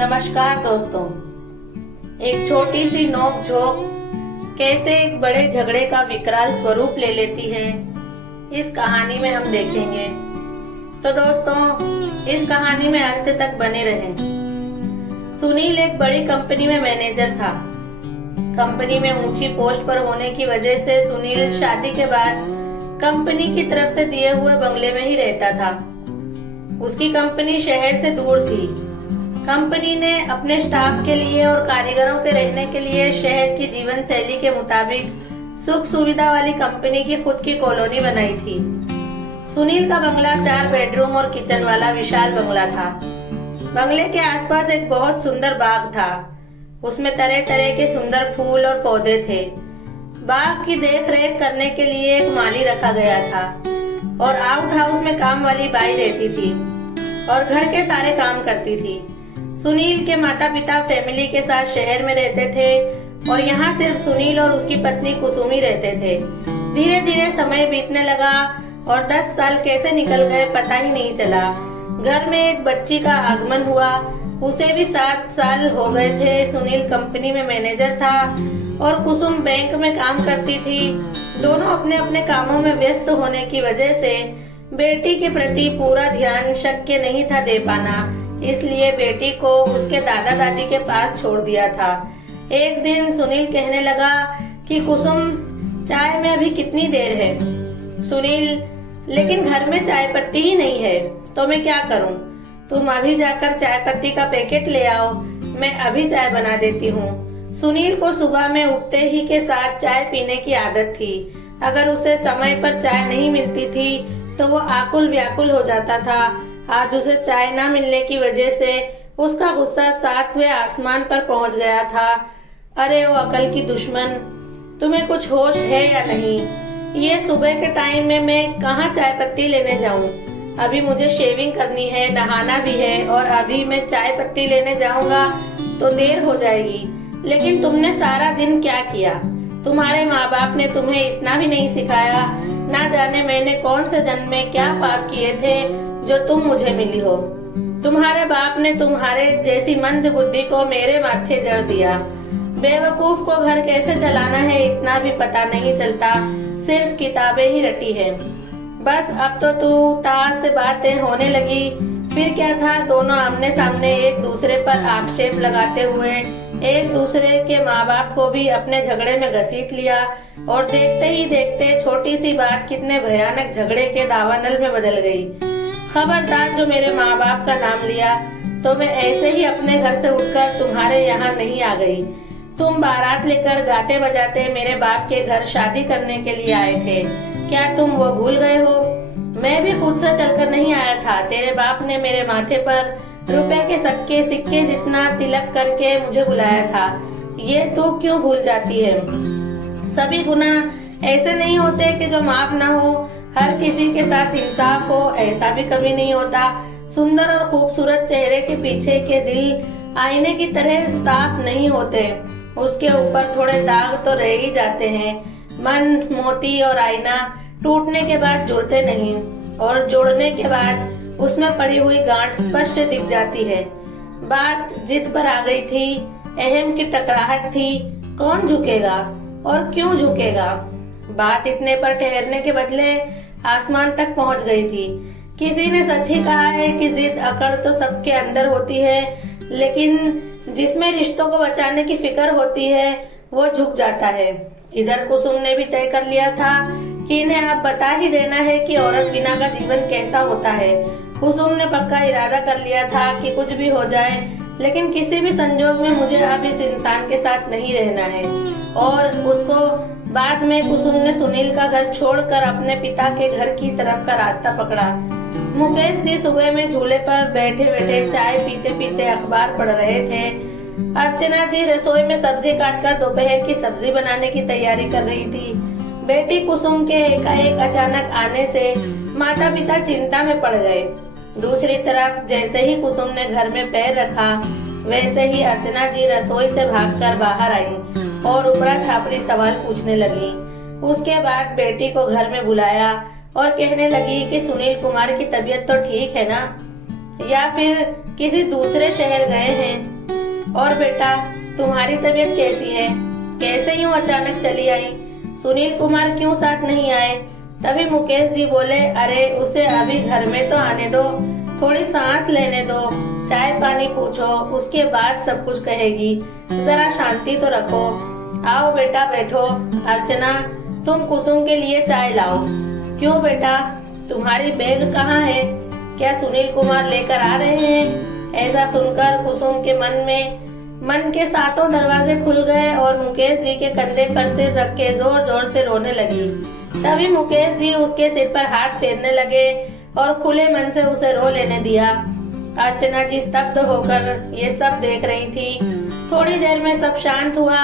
नमस्कार दोस्तों। एक छोटी सी नोक झोंक कैसे एक बड़े झगड़े का विकराल स्वरूप ले लेती है, इस कहानी में हम देखेंगे। तो दोस्तों, इस कहानी में अंत तक बने रहें। सुनील एक बड़ी कंपनी में मैनेजर था। कंपनी में ऊंची पोस्ट पर होने की वजह से सुनील शादी के बाद कंपनी की तरफ से दिए हुए बंगले में ही रहता था। उसकी कंपनी शहर से दूर थी। कंपनी ने अपने स्टाफ के लिए और कारीगरों के रहने के लिए शहर की जीवन शैली के मुताबिक सुख सुविधा वाली कंपनी की खुद की कॉलोनी बनाई थी। सुनील का बंगला 4 बेडरूम और किचन वाला विशाल बंगला था। बंगले के आसपास एक बहुत सुंदर बाग था। उसमें तरह तरह के सुंदर फूल और पौधे थे। बाग की देख रेख करने के लिए एक माली रखा गया था और आउट हाउस में काम वाली बाई रहती थी और घर के सारे काम करती थी। सुनील के माता पिता फैमिली के साथ शहर में रहते थे और यहाँ सिर्फ सुनील और उसकी पत्नी कुसुमी रहते थे। धीरे धीरे समय बीतने लगा और 10 साल कैसे निकल गए पता ही नहीं चला। घर में एक बच्ची का आगमन हुआ। उसे भी 7 साल हो गए थे। सुनील कंपनी में मैनेजर था और कुसुम बैंक में काम करती थी। दोनों अपने अपने कामों में व्यस्त होने की वजह से बेटी के प्रति पूरा ध्यान शक्य नहीं था दे पाना, इसलिए बेटी को उसके दादा दादी के पास छोड़ दिया था। एक दिन सुनील कहने लगा कि कुसुम, चाय में अभी कितनी देर है? सुनील, लेकिन घर में चाय पत्ती ही नहीं है, तो मैं क्या करूं? तुम अभी जाकर चाय पत्ती का पैकेट ले आओ, मैं अभी चाय बना देती हूँ। सुनील को सुबह में उठते ही के साथ चाय पीने की आदत थी। अगर उसे समय पर चाय नहीं मिलती थी तो वो आकुल व्याकुल हो जाता था। आज उसे चाय ना मिलने की वजह से उसका गुस्सा 7वें आसमान पर पहुंच गया था। अरे वो अकल की दुश्मन, तुम्हें कुछ होश है या नहीं? ये सुबह के टाइम में मैं कहाँ चाय पत्ती लेने जाऊं? अभी मुझे शेविंग करनी है, नहाना भी है और अभी मैं चाय पत्ती लेने जाऊंगा तो देर हो जाएगी। लेकिन तुमने सारा दिन क्या किया? तुम्हारे माँ बाप ने तुम्हें इतना भी नहीं सिखाया। ना जाने मैंने कौन से जन्म में क्या पाप किए थे जो तुम मुझे मिली हो। तुम्हारे बाप ने तुम्हारे जैसी मंद बुद्धि को मेरे माथे जड़ दिया। बेवकूफ को घर कैसे चलाना है इतना भी पता नहीं चलता, सिर्फ किताबें ही रटी है। बस अब तो तू ताश से बातें होने लगी। फिर क्या था, दोनों आमने सामने एक दूसरे पर आक्षेप लगाते हुए एक दूसरे के माँ बाप को भी अपने झगड़े में घसीट लिया और देखते ही देखते छोटी सी बात कितने भयानक झगड़े के दावानल में बदल गई। खबरदार, जो मेरे माँ बाप का नाम लिया तो मैं ऐसे ही अपने घर से उठकर तुम्हारे यहाँ नहीं आ गई। तुम बारात लेकर गाते बजाते मेरे बाप के घर शादी करने के लिए आए थे, क्या तुम वो भूल गए हो? मैं भी खुद से चलकर नहीं आया था। तेरे बाप ने मेरे माथे पर रुपए के सिक्के जितना तिलक करके मुझे बुलाया था। ये तू क्यों भूल जाती है? सभी गुनाह ऐसे नहीं होते कि जो माफ ना हो। हर किसी के साथ इंसाफ हो, ऐसा भी कभी नहीं होता। सुंदर और खूबसूरत चेहरे के पीछे के दिल आईने की तरह साफ नहीं होते, उसके ऊपर थोड़े दाग तो रह ही जाते हैं। मन, मोती और आईना टूटने के बाद जुड़ते नहीं और जोड़ने के बाद उसमें पड़ी हुई गांठ स्पष्ट दिख जाती है। बात जिद पर आ गई थी, अहम की टकराहट थी। कौन झुकेगा और क्यों झुकेगा? बात इतने पर ठहरने के बदले आसमान तक पहुंच गई थी। किसी ने सच ही कहा है कि जिद अकड़ तो सबके अंदर होती है, लेकिन जिसमें रिश्तों को बचाने की फिक्र होती है वो झुक जाता है। इधर कुसुम ने भी तय कर लिया था कि इन्हें अब बता ही देना है कि औरत बिना का जीवन कैसा होता है। कुसुम ने पक्का इरादा कर लिया था कि कुछ भी हो जाए, लेकिन किसी भी संजोग में मुझे अब इस इंसान के साथ नहीं रहना है। और उसको बाद में कुसुम ने सुनील का घर छोड़कर अपने पिता के घर की तरफ का रास्ता पकड़ा। मुकेश जी सुबह में झूले पर बैठे बैठे चाय पीते पीते अखबार पढ़ रहे थे। अर्चना जी रसोई में सब्जी काटकर दोपहर की सब्जी बनाने की तैयारी कर रही थी। बेटी कुसुम के एकाएक अचानक आने से माता पिता चिंता में पड़ गए। दूसरी तरफ जैसे ही कुसुम ने घर में पैर रखा, वैसे ही अर्चना जी रसोई से भागकर बाहर आई और उपरा छापरी सवाल पूछने लगी। उसके बाद बेटी को घर में बुलाया और कहने लगी कि सुनील कुमार की तबीयत तो ठीक है ना? या फिर किसी दूसरे शहर गए हैं? और बेटा, तुम्हारी तबीयत कैसी है? कैसे यूं अचानक चली आई? सुनील कुमार क्यों साथ नहीं आए? तभी मुकेश जी बोले, अरे उसे अभी घर में तो आने दो, थोड़ी सांस लेने दो, चाय पानी पूछो, उसके बाद सब कुछ कहेगी। जरा शांति तो रखो। आओ बेटा बैठो। अर्चना, तुम कुसुम के लिए चाय लाओ। क्यों बेटा, तुम्हारी बैग कहाँ है? क्या सुनील कुमार लेकर आ रहे हैं? ऐसा सुनकर कुसुम के मन के सातों दरवाजे खुल गए और मुकेश जी के कंधे पर सिर रख के जोर जोर से रोने लगी। तभी मुकेश जी उसके सिर पर हाथ फेरने लगे और खुले मन से उसे रो लेने दिया। अर्चना जी स्तब्ध होकर ये सब देख रही थी। थोड़ी देर में सब शांत हुआ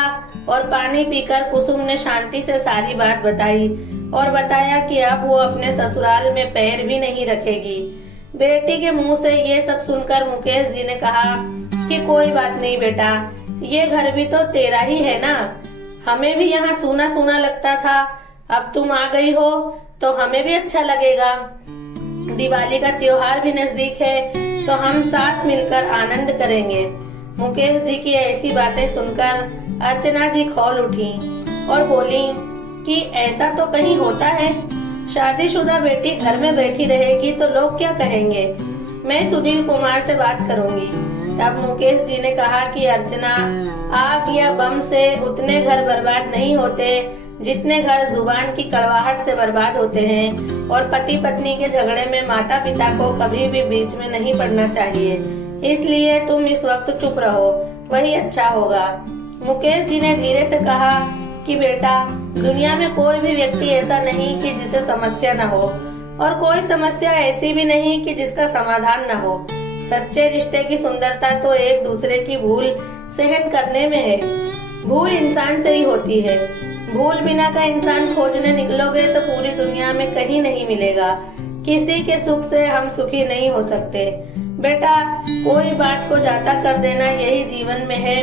और पानी पीकर कुसुम ने शांति से सारी बात बताई और बताया कि अब वो अपने ससुराल में पैर भी नहीं रखेगी। बेटी के मुंह से ये सब सुनकर मुकेश जी ने कहा कि कोई बात नहीं बेटा, ये घर भी तो तेरा ही है ना। हमें भी यहाँ सूना सूना लगता था, अब तुम आ गई हो तो हमें भी अच्छा लगेगा। दिवाली का त्योहार भी नजदीक है तो हम साथ मिलकर आनंद करेंगे। मुकेश जी की ऐसी बातें सुनकर अर्चना जी खौल उठी और बोली कि ऐसा तो कहीं होता है? शादीशुदा बेटी घर में बैठी रहेगी तो लोग क्या कहेंगे? मैं सुनील कुमार से बात करूंगी। तब मुकेश जी ने कहा कि अर्चना, आग या बम से उतने घर बर्बाद नहीं होते जितने घर जुबान की कड़वाहट से बर्बाद होते हैं, और पति पत्नी के झगड़े में माता पिता को कभी भी बीच में नहीं पड़ना चाहिए। इसलिए तुम इस वक्त चुप रहो, वही अच्छा होगा। मुकेश जी ने धीरे से कहा कि बेटा, दुनिया में कोई भी व्यक्ति ऐसा नहीं कि जिसे समस्या न हो, और कोई समस्या ऐसी भी नहीं कि जिसका समाधान न हो। सच्चे रिश्ते की सुंदरता तो एक दूसरे की भूल सहन करने में है। भूल इंसान से ही होती है। भूल बिना का इंसान खोजने निकलोगे तो पूरी दुनिया में कहीं नहीं मिलेगा। किसी के सुख से हम सुखी नहीं हो सकते। बेटा, कोई बात को जाता कर देना यही जीवन में है,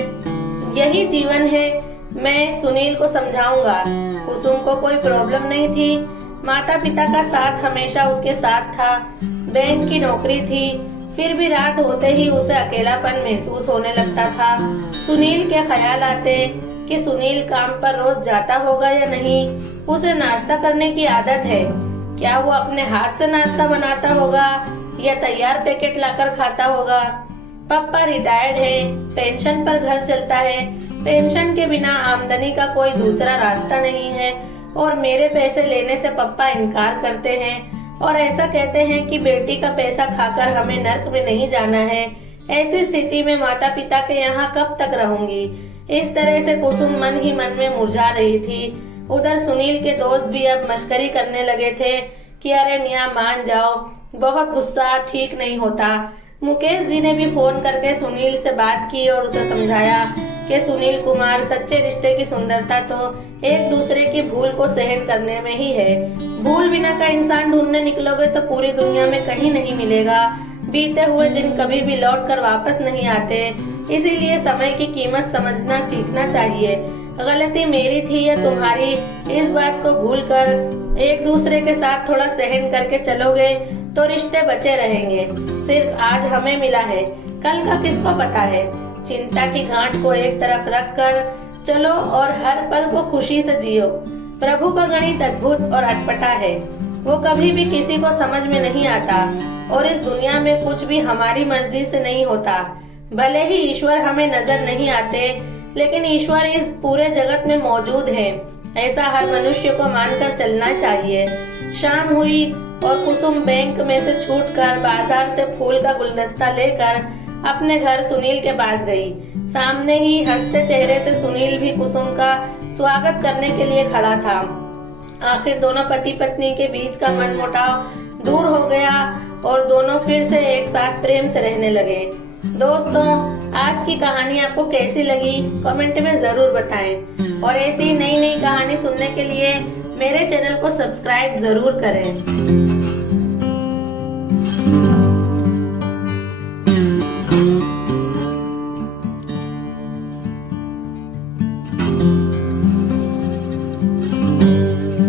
यही जीवन है। मैं सुनील को समझाऊंगा। कुसुम को कोई प्रॉब्लम नहीं थी, माता पिता का साथ हमेशा उसके साथ था, बैंक की नौकरी थी, फिर भी रात होते ही उसे अकेलापन महसूस होने लगता था। सुनील के ख्याल आते कि सुनील काम पर रोज जाता होगा या नहीं। उसे नाश्ता करने की आदत है, क्या वो अपने हाथ से नाश्ता बनाता होगा या तैयार पैकेट लाकर खाता होगा? पापा रिटायर्ड है, पेंशन पर घर चलता है, पेंशन के बिना आमदनी का कोई दूसरा रास्ता नहीं है, और मेरे पैसे लेने से पापा इनकार करते हैं और ऐसा कहते हैं कि बेटी का पैसा खाकर हमें नर्क में नहीं जाना है। ऐसी स्थिति में माता पिता के यहाँ कब तक रहूंगी? इस तरह से कुसुम मन ही मन में मुरझा रही थी। उधर सुनील के दोस्त भी अब मश्करी करने लगे थे कि अरे मियाँ मान जाओ, बहुत गुस्सा ठीक नहीं होता। मुकेश जी ने भी फोन करके सुनील से बात की और उसे समझाया कि सुनील कुमार, सच्चे रिश्ते की सुंदरता तो एक दूसरे की भूल को सहन करने में ही है। भूल बिना का इंसान ढूंढने निकलोगे तो पूरी दुनिया में कहीं नहीं मिलेगा। बीते हुए दिन कभी भी लौट कर वापस नहीं आते, इसीलिए समय की कीमत समझना सीखना चाहिए। गलती मेरी थी या तुम्हारी, इस बात को भूलकर एक दूसरे के साथ थोड़ा सहन करके चलोगे तो रिश्ते बचे रहेंगे। सिर्फ आज हमें मिला है, कल का किसको पता है। चिंता की गांठ को एक तरफ रखकर चलो और हर पल को खुशी से जियो। प्रभु का गणित अद्भुत और अटपटा है, वो कभी भी किसी को समझ में नहीं आता, और इस दुनिया में कुछ भी हमारी मर्जी से नहीं होता। भले ही ईश्वर हमें नजर नहीं आते, लेकिन ईश्वर इस पूरे जगत में मौजूद है, ऐसा हर मनुष्य को मानकर चलना चाहिए। शाम हुई और कुसुम बैंक में से छूटकर बाजार से फूल का गुलदस्ता लेकर अपने घर सुनील के पास गई। सामने ही हंसते चेहरे से सुनील भी कुसुम का स्वागत करने के लिए खड़ा था। आखिर दोनों पति पत्नी के बीच का मनमुटाव दूर हो गया और दोनों फिर से एक साथ प्रेम से रहने लगे। दोस्तों, आज की कहानी आपको कैसी लगी कमेंट में जरूर बताएं, और ऐसी नई नई कहानी सुनने के लिए मेरे चैनल को सब्सक्राइब जरूर करें।